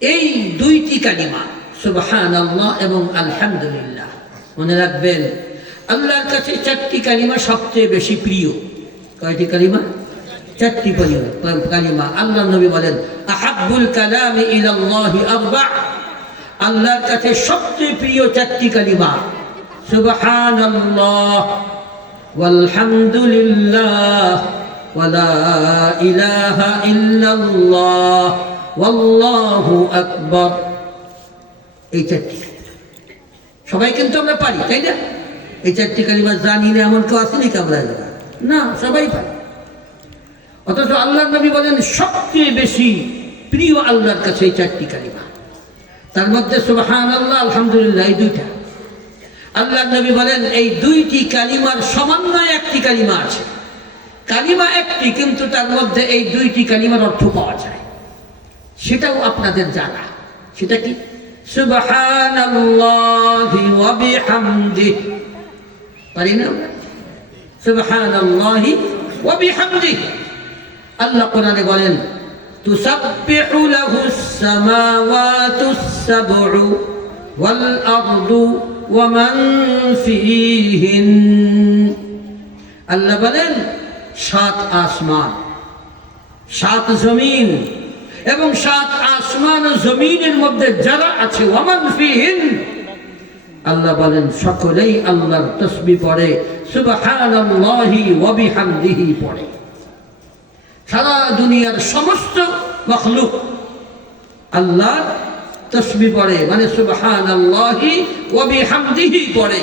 এই দুইটি কালিমা সুবহানাল্লাহ এবং আলহামদুলিল্লাহ, মনে রাখবেন আল্লাহর কাছে চারটি কালিমা সবচেয়ে বেশি প্রিয়। কয়টি কালিমা? চারটি কালিমা। আল্লাহ নবী বলেন আহাব্বুল কালামি ইলাল্লাহি আরবা', আল্লাহর কাছে সবচেয়ে প্রিয় চারটি কালিমা সুবহানাল্লাহ ওয়ালহামদুলিল্লাহ ওয়ালা ইলাহা ইল্লাল্লাহ ওয়াল্লাহু আকবার। এই চারটি সবাই কিন্তু আমরা পারি, তাই না? এই চারটি কালিমা জানি না এমন কেউ আছে নাকি? আমরা না, সবাই পারি। অথচ আল্লাহর নবী বলেন সবচেয়ে বেশি প্রিয় আল্লাহর কাছে এই চারটি কালিমা। তার মধ্যে সুবহানাল্লাহ আলহামদুলিল্লাহ এই দুইটা। আল্লাহর নবী বলেন এই দুইটি কালিমার সমন্বয়ে একটি কালিমা আছে। কালিমা একটি, কিন্তু তার মধ্যে এই দুইটি কালিমার অর্থ পাওয়া যায়। সেটাও আপনাদের জানা। সেটা কি? সুবহানাল্লাহি ওয়া বিহামদিহি। পারি না? সুবহানাল্লাহি ওয়া বিহামদিহি। আল্লাহ কোরআনে বলেন তুসাব্বিহু লাহুস সামাওয়াতুস সাবউ ওয়াল আরদু ওয়া মান ফীহিন। আল্লাহ বলেন সাত আসমান, সাত জমিন এবং সাত আসমান ও জমিনের মধ্যে যারা আছে ওয়া মান ফীহিন, আল্লাহ বলেন সকলেই আল্লাহর তাসবিহ পড়ে, সুবহানাল্লাহি ওয়া বিহামদিহি পড়ে। সারা দুনিয়ার সমস্ত মখলুক আল্লাহর তাসবিহ পড়ে, মানে সুবহানাল্লাহি ওয়া বিহামদিহি পড়ে।